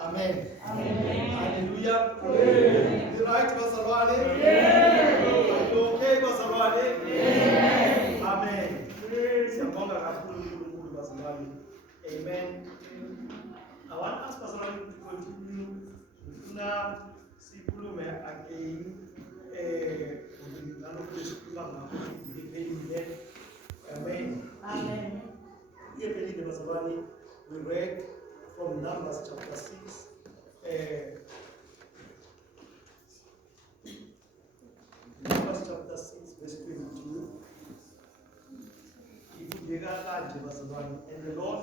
Amen. Hallelujah. You right, Bazalwane? You okay, Bazalwane? Amen. Siyabonga kakhulu uNkulunkulu Bazalwane. Amen. I want us Bazalwane to continue. Ufuna sikhulume again ngalokho esikhuluma ngakho ngiphelile. Amen. Amen. Ngiphelile Bazalwane. We read from Numbers chapter 6. Numbers chapter 6, verse 22. And the Lord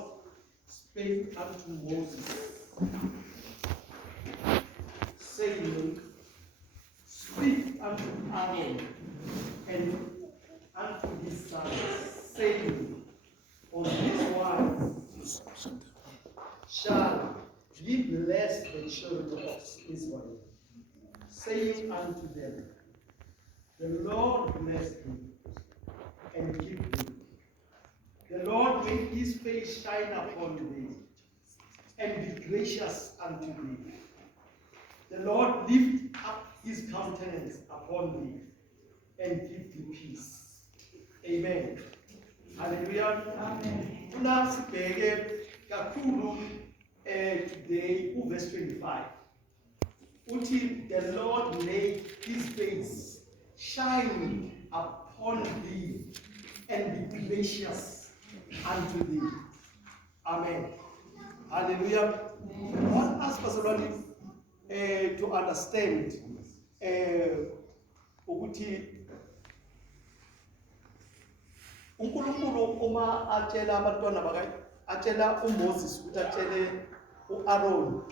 spake unto Moses, saying, Speak unto Aaron and unto his sons, saying, On this one shall ye bless the children of Israel, saying unto them, The Lord bless thee and keep thee. The Lord make his face shine upon thee and be gracious unto thee. The Lord lift up his countenance upon thee and give thee peace. Amen. Hallelujah. Amen. Today, verse 25. Until the Lord made his face shine upon thee and be gracious unto thee. Amen. Hallelujah. I want us personally to understand ukuthi uNkulunkulu uma atshela abantwana bakhe atshela uMoses ukuthi atshele uAaron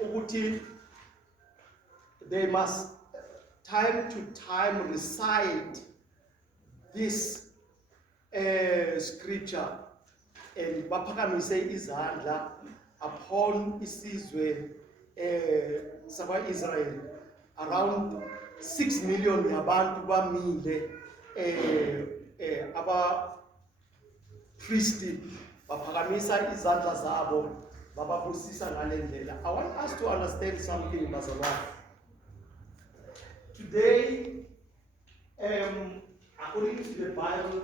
ukuthi they must time to time recite this scripture and baphakamise izandla upon isizwe sakwa-Israel. Around 6 million yabantu bamile abapriesti baphakamisa izandla zabo bababusisa ngale ndlela. I want us to understand something, bazalwane. Today, according to the Bible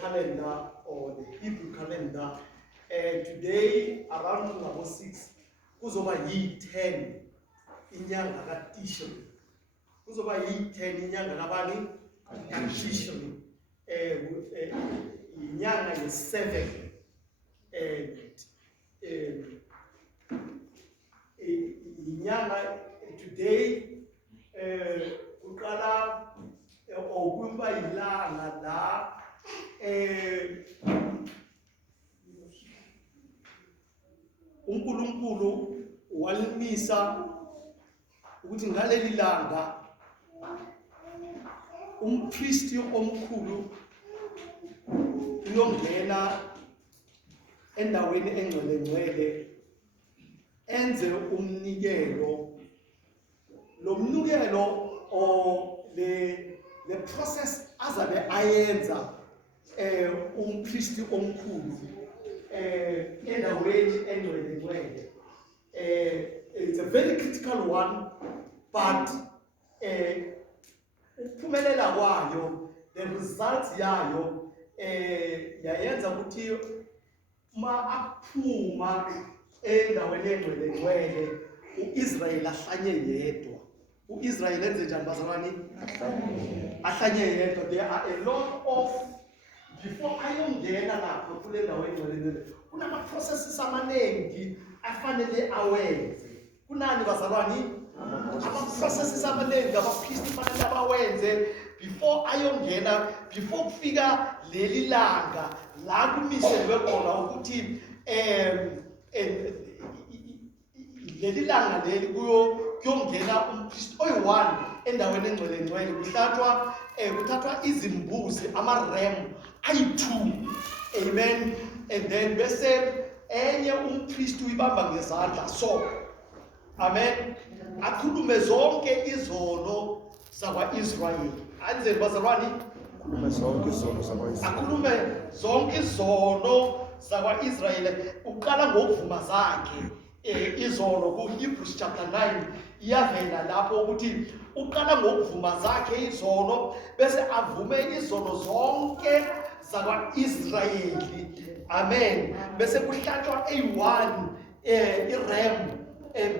calendar or the Hebrew calendar, today around number 6 kuzoba yi-10 inyanga kaTishri. Kuzoba yi-10 inyanga kabani kaTishri. Inyanga ye-7 inyanga today uqala okuba ilanga la uNkulunkulu walimisa ukuthi ngaleli langa umpristi omkhulu uyongena endaweni engcwele enze umnikelo. Lo mnikelo o the process azabe ayenza umpristi omkhulu endaweni engcwele. It's a very critical one, but ukuphumelela kwayo, the results yayo yayenza ukuthi ma aphuma endaweni engcwele uIsrael ahlanye yedwa. uIsrael enze njani bazalwane? Ahlanye yedwa. There are a lot of, before ayongena lapha kule ndawo engcwele kunama processes amaningi afanele awenze. Kunani bazalwane? Ama processes amaningi abapriesti fanele abawenze before ayongena, before kufika leli langa la kumiselwe khona ukuthi leli langa leli kuyongena umpristi oyi-1 endaweni engcwele kuthathwa izimbuzi ama-ram ayi-2. Amen. And then bese enye umpristi uyibamba ngezandla so. Amen. Akhulume zonke izono zakwa-Israyeli. Anzeni bazalwane, akhulume zonke izono zakwa-Israyeli. Uqala ngokuvuma zakhe izono ku-Hebrews chapter 9 iyavela lapho ukuthi uqala ngokuvuma zakhe izono bese avume izono zonke zakwa-Israyeli. Amen. Bese kuhlatshwa eyi-1 iram,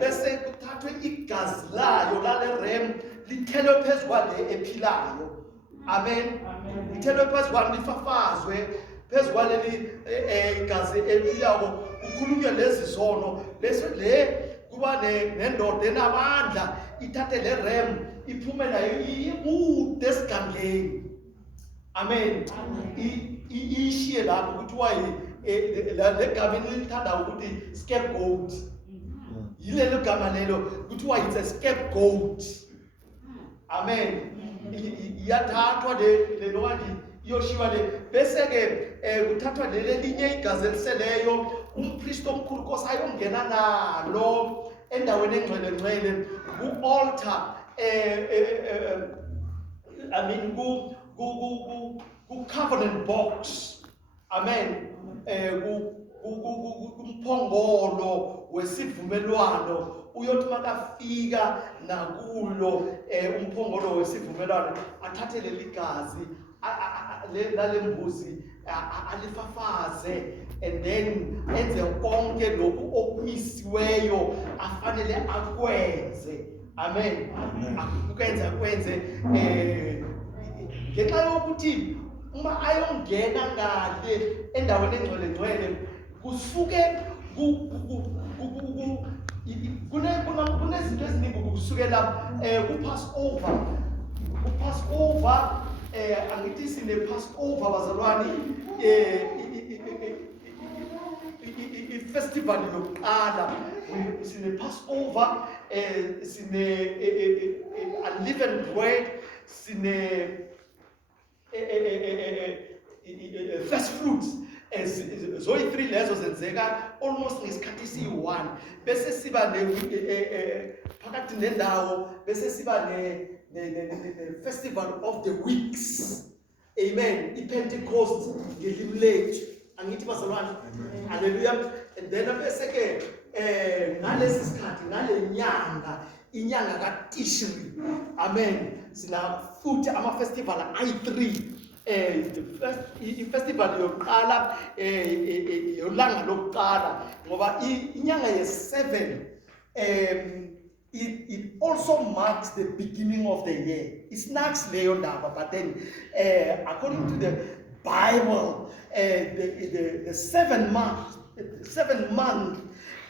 bese kuthathwe igazi layo lale ram lithelwe phezu kwale ephilayo. Amen. Lithelwe phezu kwalo, lifafazwe phezu kwaleli igazi ephilayo, kukhulunywe lezi zono. Bese le kuba nendoda enamandla ithathe le ram iphume nayo ikude esigangeni. Amen. Ishiye lapho kuthiwa le gama elithanda ukuthi scapegoat. Yilelo gama lelo kuthiwa it's a scapegoat. Amen. Iyathathwa lelo wathi iyoshiwa le, bese ke kuthathwa leli linye igazi eliseleyo, umpriest omkhulu Nkosi ayongena nalo endaweni engcwele ku-altar, I mean ku-covenant box. Amen. Kumphongolo wesivumelwano, uyothi makafika nakulo umphongolo wesivumelwano athathe leli gazi lale mbuzi alifafaze, and then enze konke lokhu okumisiweyo afanele akwenze. Amen. Akwenze ngenxa yokuthi uma ayongena ngale endaweni engcwele kusuke kunezinto eziningi kusukela ku-Passover. Ku-Passover angithi sine-Passover bazalwane, i-festival yokuqala sine-Passover, sine-unleavened bread, sine first fruits. Zoyi-3 lezo zenzeka almost ngesikhathi esiyi-1, bese siba phakathi nendawo, bese siba festival of the weeks. Amen. I-Pentecost ngelimi lethu, angithi bazalwane. Hallelujah. And then bese ke ngalesi sikhathi, ngale inyanga kaTishri. Amen. Sina futhi ama-festival ayi-3. I-festival yokuqala yolanga lokuqala, ngoba inyanga ye-7 it also marks the beginning of the year. It's not leyo ndaba, but then according to the Bible, the 7th month,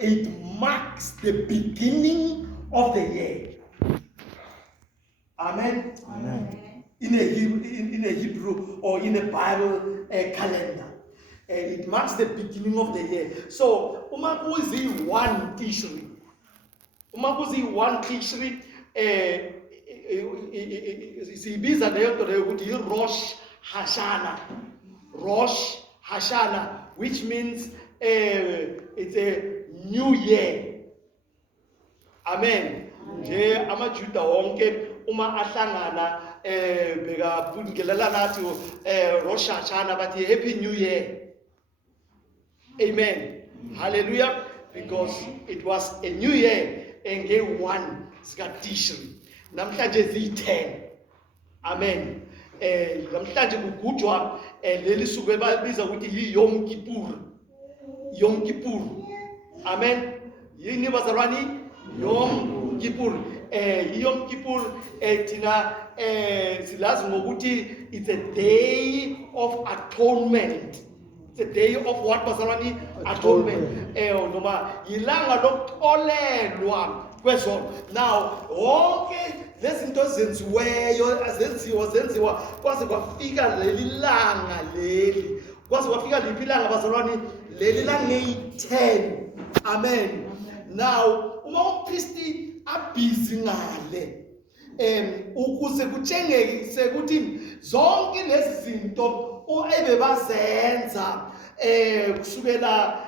it marks the beginning of the year. Amen. Amen. In a Hebrew or in a Bible calendar, it marks the beginning of the year. So umakuzi 1 Tishri, sibiza leyo nto leyo ukuthi yi-Rosh Hashanah, which means it's a new year. Amen. Nje amaJuda wonke uma ahlangana bekabungelela nathi Rosh Hashanah bathi Happy New Year. Amen. Hallelujah. Because it was a new year nge-1 sikaTishri. Namhlanje ziyi-10. Amen. Namhlanje kugujwa leli suku ebalibiza ukuthi yi-Yom Kippur. Amen. Yini bazalwane? Yom Kippur. Yom Kippur thina silazi ngokuthi it's a day of atonement. It's a day of what bazalwane? Atonement. Noma yilanga lokutolelwa kwezono. Now wonke lezinto zenziwa kwaze kwafika leli langa leli. Kwaze kwafika liphi ilanga bazalwane? Leli langa ngeyi-10. Amen. Now uma umpristi abhizi ngale ukuze kutshengekise ukuthi zonke lezi zinto ebebazenza kusukela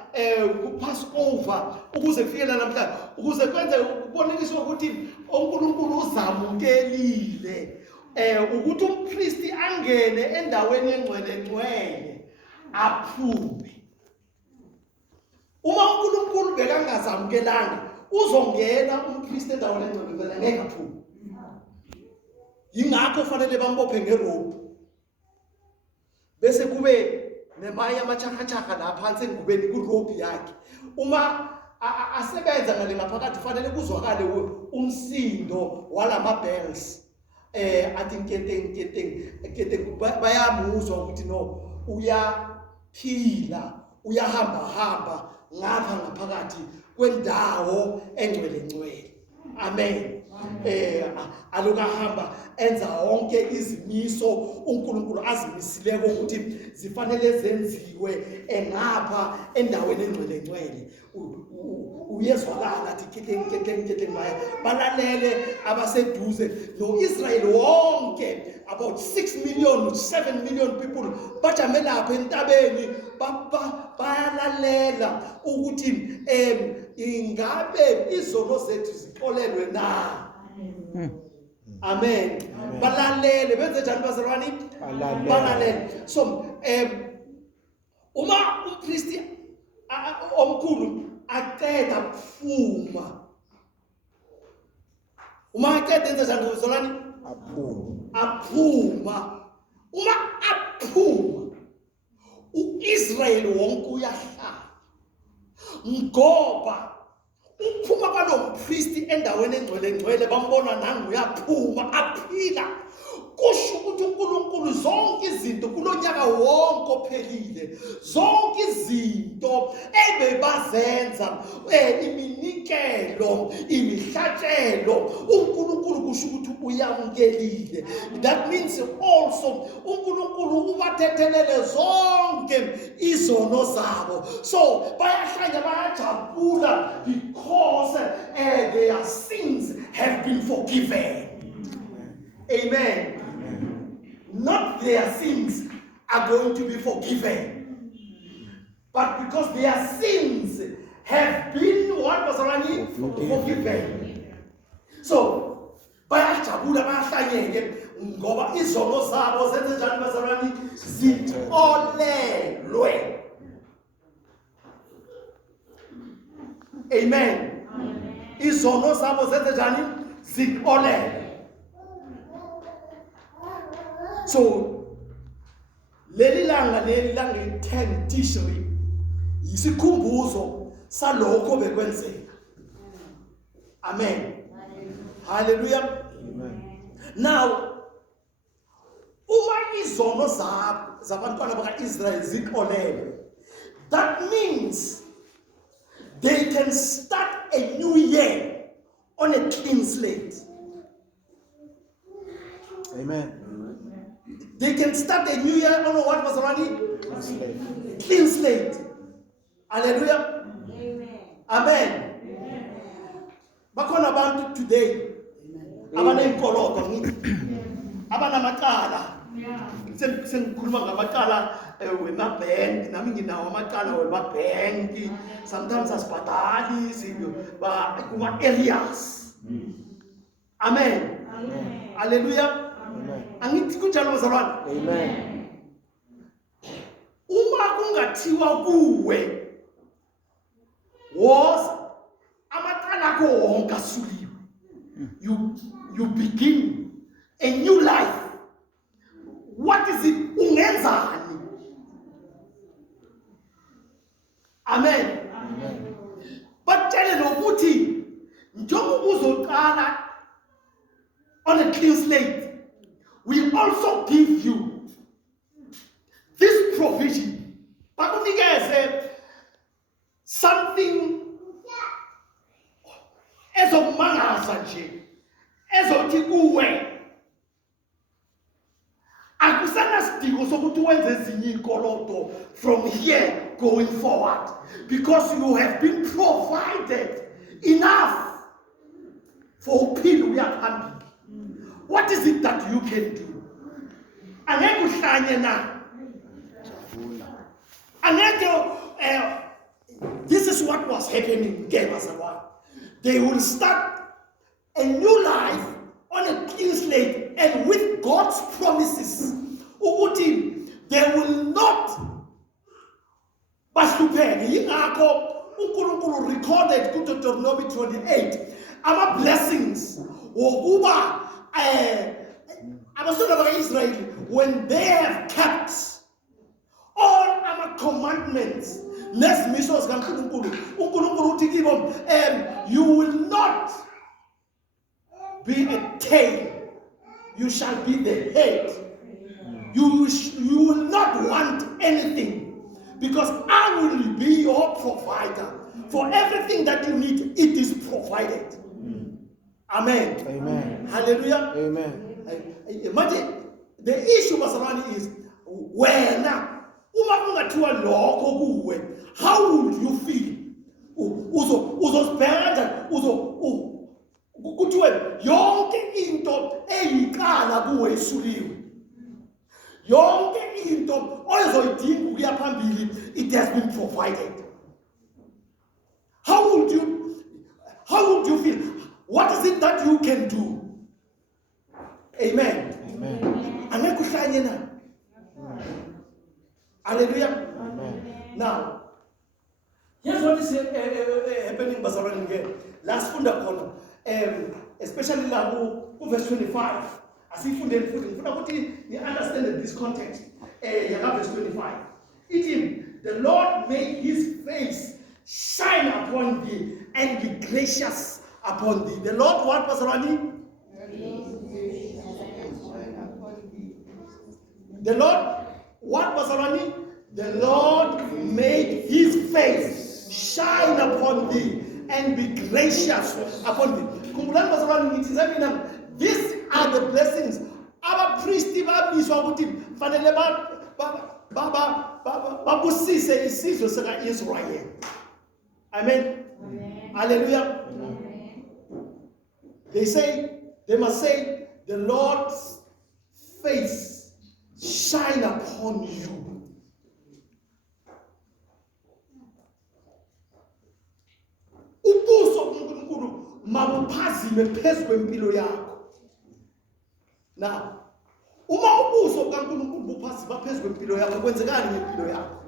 ku-Passover ukuze kufikela namhlanje, ukuze kwenze kubonekiswe ukuthi uNkulunkulu uzamukelile ukuthi umpristi angene endaweni engcwele aphume. Uma uNkulunkulu bekangazamukelanga uzongena umpristi endaweni engcwele ngeke aphume. Yingakho fanele bambophe ngerope bese kube nemanye amachakachaka la phansi engubeni kurope yakhe. Uma asebenza ngale ngaphakathi fanele kuzwakale umsindo walama bells. Athi nketeng bayamuzwa ukuthi no uyaphila, uyahamba ngapha ngaphakathi kwendawo engcwele. Amen. Alokahamba enza wonke izimiso uNkulunkulu azimisileko ukuthi zifanele zenziwe ngapha endaweni engcwele. Uyezwakala athi nketeng balalele abaseduze no-Israel wonke about 6 million 7 million people bajame lapha entabeni bayalalela ukuthi ingabe izono zethu zixolelwe na. Amen. Balalele benze njani bazalwane? Balalele. So uma umpristi omkhulu aqeda kuphuma, uma aqeda enze njani bazalwane? Aphuma. Uma aphuma uIsrael wonke uyahlala ngoba uphuma kwalompristi endaweni engcwele bambona nangu uyaphuma aphila. Kusho ukuthi uNkulunkulu zonke izinto kulonyaka wonke ophelile, zonke izinto ebebazenza iminikelo, imihlatshelo, uNkulunkulu kusho ukuthi uyamukelile. That means also uNkulunkulu ubathethelele zonke izono zabo. So bayahlanya bayajabula because their sins have been forgiven. Amen. Not their sins are going to be forgiven, but because their sins have been what was already forgiven. So, bayajabula bayahlanyeke ngoba izono zabo zenze njani bazalwane? Zixolelwe. Amen. Izono zabo zenze njani? Zixolelwe. So, leli langa 10 Tishri yisikhumbuzo salokho bekwenzeka. Amen. Hallelujah. Amen. Now, uma izono zabantwana baka-Israel zixolelwe, that means they can start a new year on a clean slate. Amen. They can start a new year on what was already? Clean slate. Hallelujah. Amen. Bakhona abantu today abanenkoloto ngithi abanamakala. Sengikhuluma ngamakala wemabhenki, nami nginawo amakala wemabhenki. Sometimes asibhadali kuma areas. Amen. Hallelujah. Angithi kunjalo bazalwane? Amen. Uma kungathiwa kuwe was amatala akho wonke asuliwe, you begin a new life. What is it ungenzani? Amen. Batshele nokuthi njengoba uzoqala on a clean slate, we also give you this provision. Bakunikeze something ezokumangaza nje, ezothi kuwe akusenasidingo sokuthi wenze ezinye inkoloto from here going forward, because you have been provided enough for uphilo uyaphambili. What is it that you can do? Angeke uhlanye na. Angeke this is what was happening in Gaza. They will start a new life on a clean slate and with God's promises, they will not bahlupheke. Yingakho uNkulunkulu recorded kuDeuteronomy 28 ama blessings wokuba abantwana bakwa-Israyeli, when they have kept all our commandments nezimiso zikaNkulunkulu, uNkulunkulu uthi kibo, you will not be a tail, you shall be the head. You will not want anything, because I will be your provider. For everything that you need, it is provided. Amen. Amen. Hallelujah. Amen. Imagine the issue bazalwane is wena uma kungathiwa lokho kuwe, how would you feel? Uzosibheka kuthiwe yonke into eyiqala kuwe isuliwe. Yonke into ozoyidinga ukuya phambili, it has been provided. How would you feel? What is it that you can do? Amen. Amen. Angeke uhlanye na. Hallelujah. Amen. Now, here's what is happening bazalwane again. Last funda khona, especially la ku verse 25. Asifundeni futhi ngifuna ukuthi ni understand this context. Verse 25. The Lord made his face shine upon thee and be gracious upon thee. The Lord what bazalwane? The Lord what bazalwane? The Lord made his face shine upon thee and be gracious upon thee. Khumbulani bazalwane ngithi mina, these are the blessings. Our priests babizwa ukuthi fanele babusise isizwe sika-Israyeli. Amen. Hallelujah. Amen. They must say, the Lord's face shine upon you. Ubuso buNkulunkulu mabuphazime phezu kwempilo yakho. Now, uma ubuso bukaNkulunkulu buphazima phezu kwempilo yakho, kwenzekani ngempilo yakho?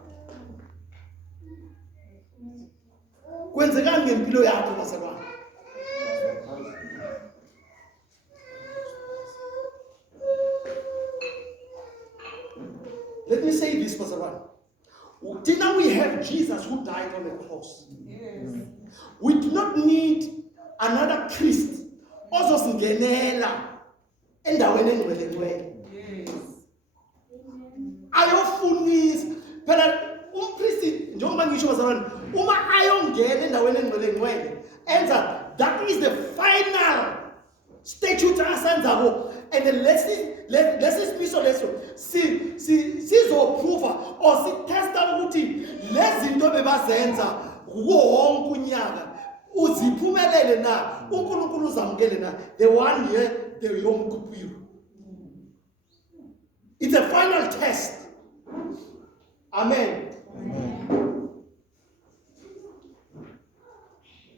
Kwenzekani ngempilo yakho bazalwane? Let me say this, bazalwane. Now we have Jesus who died on the cross. Yes. We do not need another priest ozosingenela endaweni engcwele. Yes. Ayofunisa phela umpriest njengoba ngisho bazalwane, uma ayongena endaweni engcwele enza, that is the final statute asenzako, and lesimiso leso sizoprova or sitesta ukuthi lezinto bebazenza kuwo wonke unyaka uziphumelele na, uNkulunkulu uzamukele na, the 1 year the Yom Kippur. It's a final test. Amen. Amen.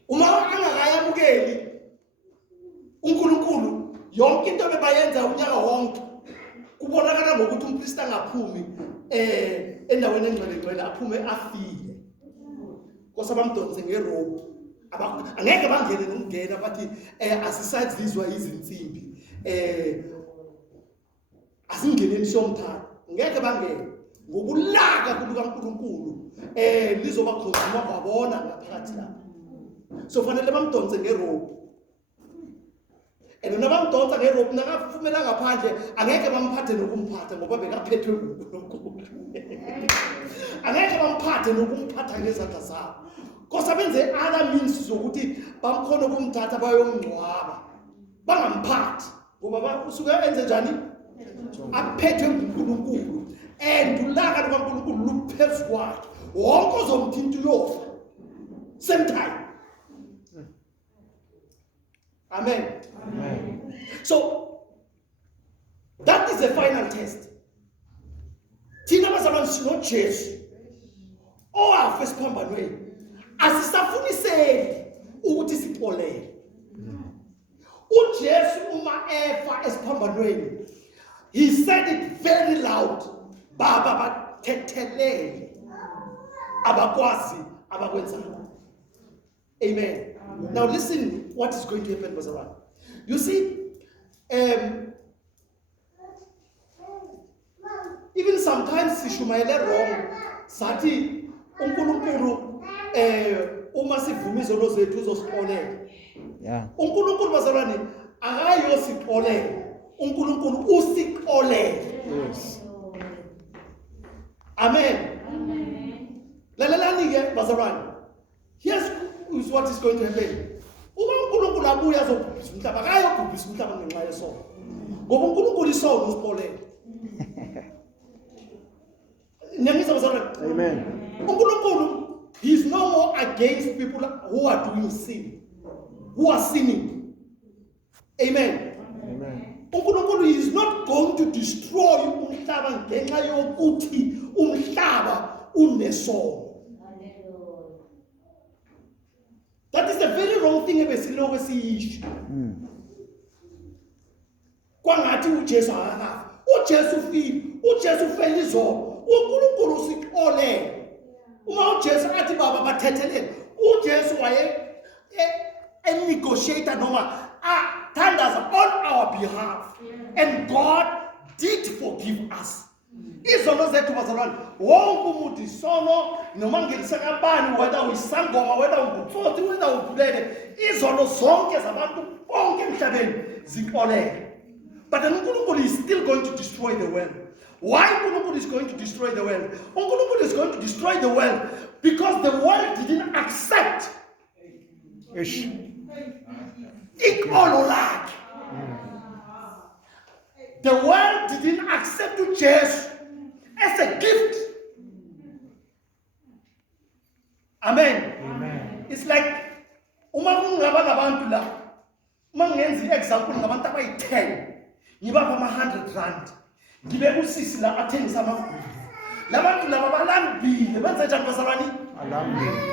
Uma angakayamukeli uNkulunkulu yonke into bebayenza unyaka wonke, kubonakala ngokuthi umpriest angaphumi endaweni engcwele aphume afile. Kosa bamdonse ngerope. Angeke bangene nokungena bathi asisazizwa izinsimbi. Asingeneni somthatha. Ngeke bangene. Ngokulaka kukaNkulunkulu lizoba khona kwabona ngaphakathi lapha. So fanele bamdonse ngerope. And nabamdonsa ngerope nakafumela ngaphandle, angeke bamphathe nokumphatha ngoba bekaphethwe nguNkulunkulu. Angeke bamphathe nokumphatha ngezandla zabo. Kosa benze other means zokuthi bamkhona ukumthatha bayongcwaba. Bangamphathi ngoba usuka enze njani? Aphethwe nguNkulunkulu. And ulaka lukaNkulunkulu luphezu kwakhe. Wonke ozomthinta uyofa. Same time. Amen. Amen. So that is the final test. Thina bazalwane sino Jesu owafa esiphambanweni, asisafuniseli ukuthi sixolele. uJesu uma efa esiphambanweni, he said it very loud. Baba bathethelele abakwazi abakwenzayo. Amen. Now listen what is going to happen, Bazalwane. You see, even sometimes sishumayele wrong. Sathi uNkulunkulu uma sivuma izono zethu uzosixolela. Yeah. uNkulunkulu bazalwane akayosixolela. uNkulunkulu usixolela. Yes. Amen. Lalelani ke bazalwane. Here's what is going to happen. Uma uNkulunkulu abuya azobhubhisa umhlaba, akayobhubhisa umhlaba ngenxa yesono. Ngoba uNkulunkulu isono usixolela. Amen. uNkulunkulu, he is no more against people who are doing sin, who are sinning. Amen. Amen. uNkulunkulu is not going to destroy umhlaba ngenxa yokuthi umhlaba unesono. That is a very wrong thing ebesiloko siyisho. Kwangathi uJesu akafa. uJesu ufile. uJesu ufele izono. uNkulunkulu usixolele. Uma uJesu athi baba bathethelele, uJesu waye a negotiator noma tenders on our behalf, and God did forgive us. Izono zethu bazalwane, wonke umuntu isono noma ngelisakabani, whether uyisangoma, whether ungutsotsi, whether ubulele, izono zonke zabantu bonke emhlabeni zixolele. But uNkulunkulu is still going to destroy the world. Why uNkulunkulu is going to destroy the world? uNkulunkulu is going to destroy the world because the world didn't accept ikolo lakhe. The world didn't accept Jesus as a gift. Amen. Amen. It's like uma kungaba nabantu la, uma ngenza example ngabantu abayi-10, ngibapha ama-100 ngibe usisi la athengisa amagwinya. Labantu laba balambile, benza njani bazalwane?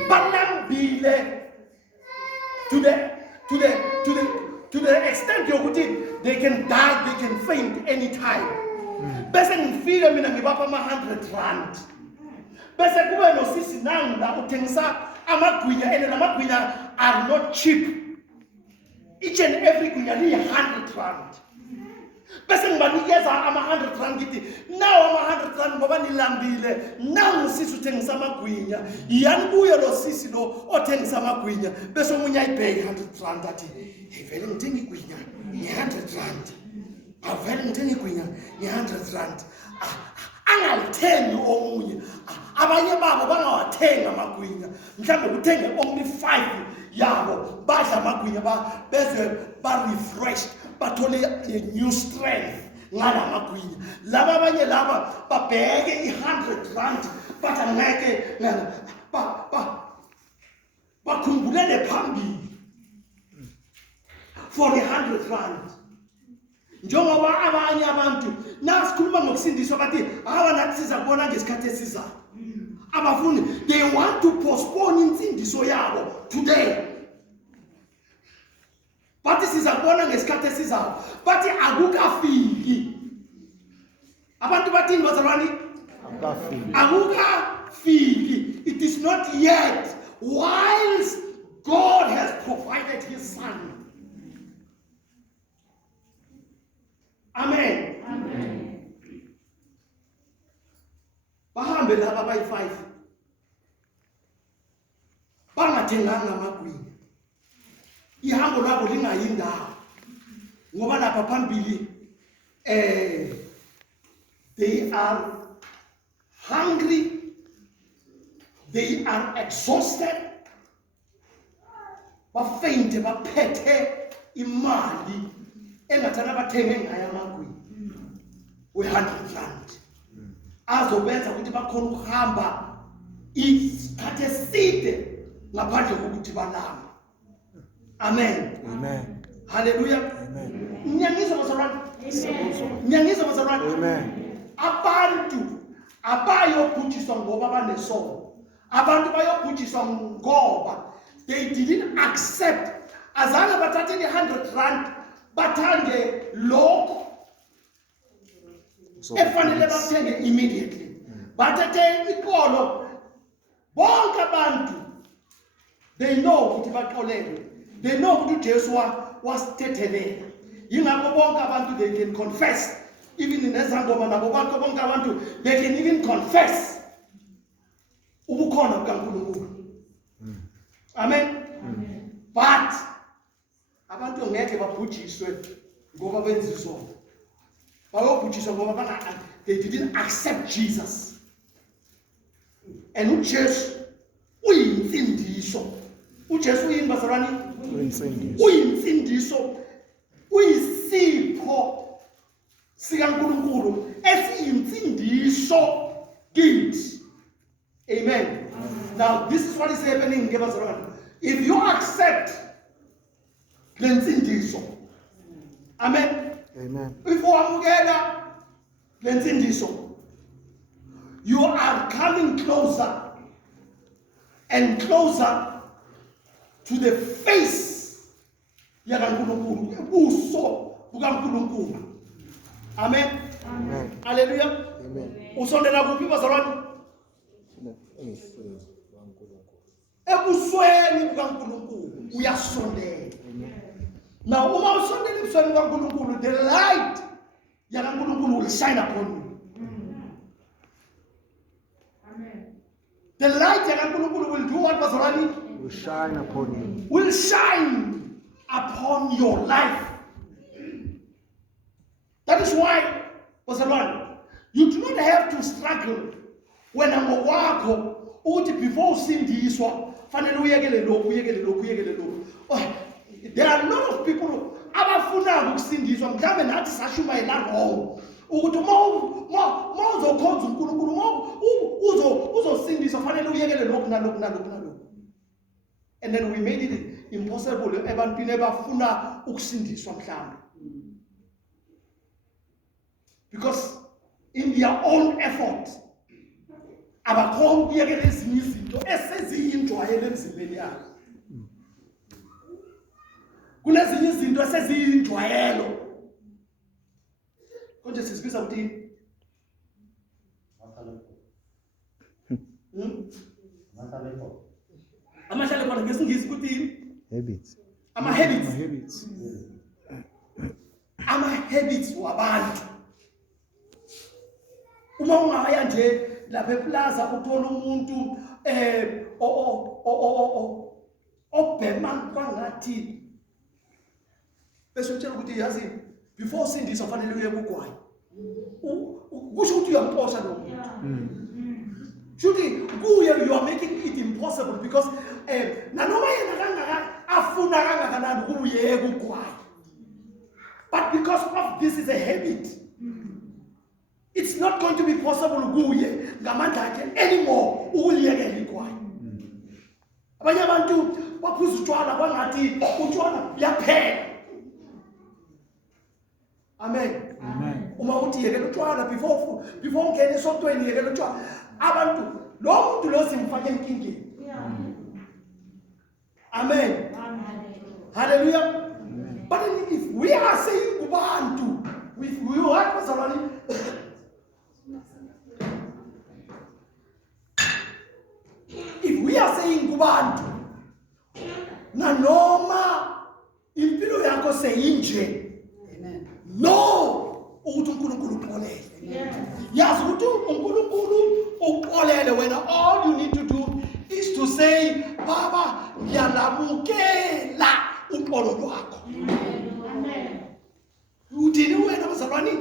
Balambile to the extent yokuthi they can die, they can faint anytime. Bese ngifike mina ngibapha ama-100. Bese kube nosisi nangu la uthengisa amagwinya, and amagwinya are not cheap. Each and every gwinya liyi-100. Bese ngibanikeza ama-100 ngithi nawo ama-100 ngoba nilambile, nangu sisi uthengisa amagwinya. Yani kuye lo sisi lo othengisa amagwinya, bese omunye ayibheke 100 athi hey, vele ngithenga igwinya nge-100. Avele ngithenga igwinya nge-100. Angalithengi omunye. Abanye babo bangawathenga amagwinya, mhlawumbe kuthenge only 5 yabo, badla amagwinya beze ba-refreshed, bathole a new strength ngala magwinya. Laba abanye laba babheke i-100 bathi angeke bakhumbulele phambili for the 100. Njengoba abanye abantu nasikhuluma ngokusindiswa bathi hawa nathi sizakubona ngesikhathi esizayo. Abafuni, they want to postpone insindiso yabo today. Bathi sizakubona ngesikhathi esizayo, bathi akukafiki. Abantu bathini bazalwane? Akukafiki. It is not yet, whilst God has provided his son. Amen. Amen. Bahambe laba bayi-5 bangathenganga amagwinya. Ihambo labo lingayindawo ngoba lapha phambili they are hungry, they are exhausted, bafeyinte, baphethe imali engathana bathenge ngayo amagwinya we-100 azobenza ukuthi bakhona ukuhamba isikhathi eside ngaphandle kokuthi balamba. Amen. Amen. Hallelujah. Amen. Nyangizwa bazalwane. Nyangizwa bazalwane. Amen. Abantu abayobhujiswa ngoba banesono. Abantu bayobhujiswa ngoba they didn't accept. Azange bathathe i-100 bathande lokho efanele bathenge immediately. Bathathe ikolo bonke abantu, they know ukuthi baxolelwe, they know ukuthi uJesu wasithethelela. Yingakho bonke abantu they can confess, even in ezangoma nabo bonke abantu they can even confess ubukhona bukaNkulunkulu. Amen. But abantu ngeke babhujiswe ngoba benza isono. Bayobhujiswa ngoba they didn't accept Jesus. And uJesu uyinsindiso. uJesu uyini bazalwane? Uyinsindiso. Uyisipho sikaNkulunkulu esiyinsindiso kithi. Amen. Now this is what is happening ngebazalwane. If you accept lensindiso, amen. Amen. If you amukela lensindiso, you are coming closer and closer to the face yakaNkulunkulu, ubuso bukaNkulunkulu. Amen. Amen. Hallelujah. Amen. Usondela kuphi bazalwane? Ebusweni bukaNkulunkulu uyasondela. Now uma usondela ebusweni bukaNkulunkulu, the light yakaNkulunkulu will shine upon you. The light yakaNkulunkulu will do what bazalwane? Will shine upon you. Will shine upon your life. That is why, bazalwane, you do not have to struggle when ngowakho uthi before usindiswa fanele uyekele lokhu. There are a lot of people abafuna ukusindiswa mhlawumbe nathi sashumayela wrong ukuthi uma uzokhonza uNkulunkulu uzosindiswa fanele uyekele lokhu nalokhu. And then we made it impossible ebantwini ebafuna ukusindiswa mhlawumbe, because in their own effort abakhona ukuyekela ezinye izinto eseziyinjwayelo emzimbeni yabo. Kunezinye izinto eseziyinjwayelo konje sizibiza ukuthi amahlale khona ngesingisi ukuthi Habits. ama-habits. Ama-habits wabantu. Uma ungaya nje lapha eplaza uthola umuntu obhema kwangathi bese utshela ukuthi yazi before usindiswa fanele uye kugwayi. Kusho ukuthi uyamposha lo muntu. Shuthi kuye you are making it impossible, because nanoma yena kangaka afuna kangakanani kuye kugwayi. But because of this is a habit, it's not going to be possible kuye ngamandla akhe anymore ukuyekela igwayi. Abanye abantu baphuza utshwala kwangathi utshwala buyaphela. Amen. Uma uthi yekela utshwala before ungene esontweni yekela utshwala, abantu lo muntu lo simfake enkingeni. Amen. Hallelujah. But if we are saying kubantu, if we are bazalwane, if we are saying kubantu nanoma impilo yakho seyinje, no ukuthi uNkulunkulu uxolele. Yazi ukuthi uNkulunkulu uxolele wena, all you need to do is to say Baba ngiyalamukela uxolo lwakho. Uthini wena bazalwane?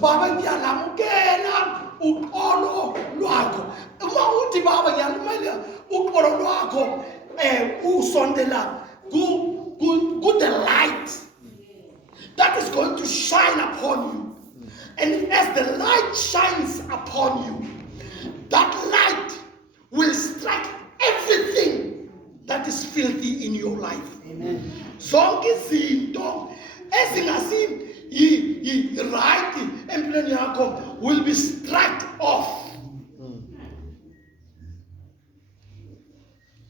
Baba ngiyalamukela uxolo lwakho. Uma uthi Baba ngiyalamukela uxolo lwakho, usondela ku the light that is going to shine upon you. And as the light shines upon you, that light will strike everything that is filthy in your life. Amen. Zonke izinto ezingasi right empilweni yakho will be struck off.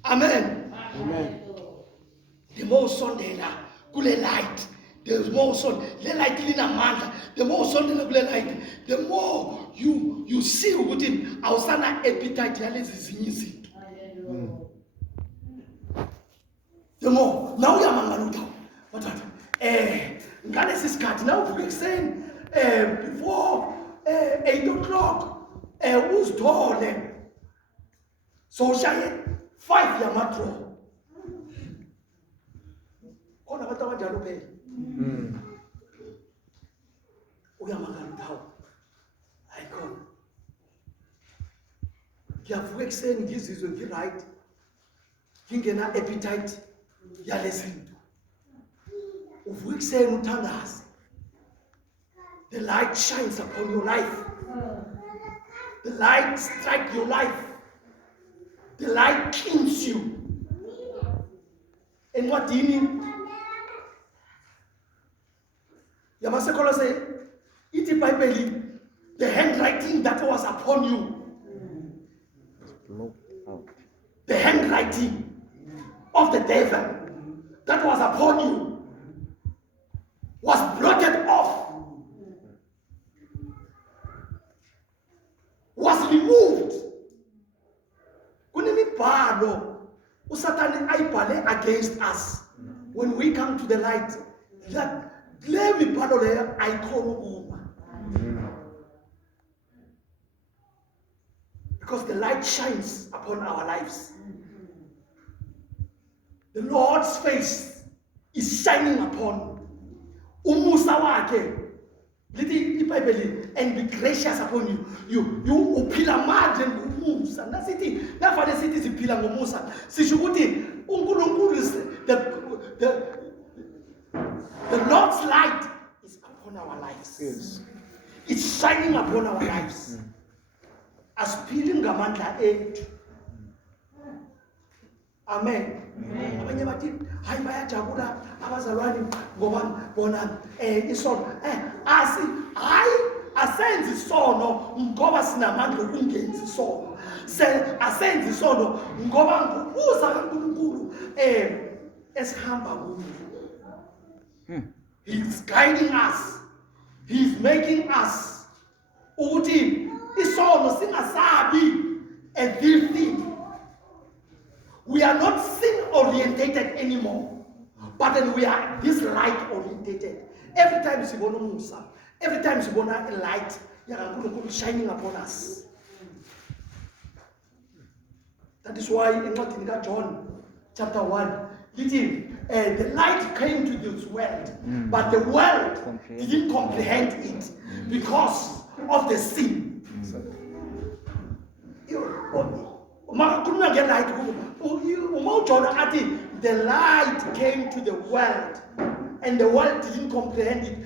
Amen. Amen. The more sondela kule light, there's more sun. Le light linamandla. The more sun kule light, the more you see ukuthi awusana appetite yalezi zinye izinto. The more now uyamangala ukuthi what ngalesi sikhathi na uvuka ekseni before 8 o'clock uzithole so shaye 5 yamadro khona abantu abanjalo phela uyamangala ukuthi ayikhona ngiyavuka ekseni ngizizwe ngi-right ngingena appetite yalezinto uvuka ekseni uthandaze. The light shines upon your life. The light strikes your life. The light cleans you. And what do you mean? Yamasekolo say, iti Bible, the handwriting that was upon you. The handwriting of the devil that was upon you was blotted off. Was removed. Kunemibhalo uSatan ayibhale against us when we come to the light. That le mibhalo le ayikhona ukuba. Because the light shines upon our lives. The Lord's face is shining upon umusa wakhe. Lithi iBhayibheli and be gracious upon you. You uphila manje ngomusa. Nasithi nafane sithi siphila ngomusa. Sisho ukuthi uNkulunkulu is the Lord's light is upon our lives. Yes. It's shining upon our lives. Aspiring ngamandla ethu. Amen. Abanye bathi hayi bayajabula abazalwane ngoba bona isono asenze isono ngoba sinamandla okungenza isono. Asenze isono ngoba ngubuza kaNkulunkulu esihamba kuyo. He's guiding us. He's making us ukuthi isono singasabi a filthy. We are not sin-orientated anymore, but then we are this light-orientated. Every time you see Musa, every time you see a light, shining upon us. That is why in John chapter 1, the light came to this world, but the world didn't comprehend it because of the sin. The light came to the world and the world didn't comprehend it.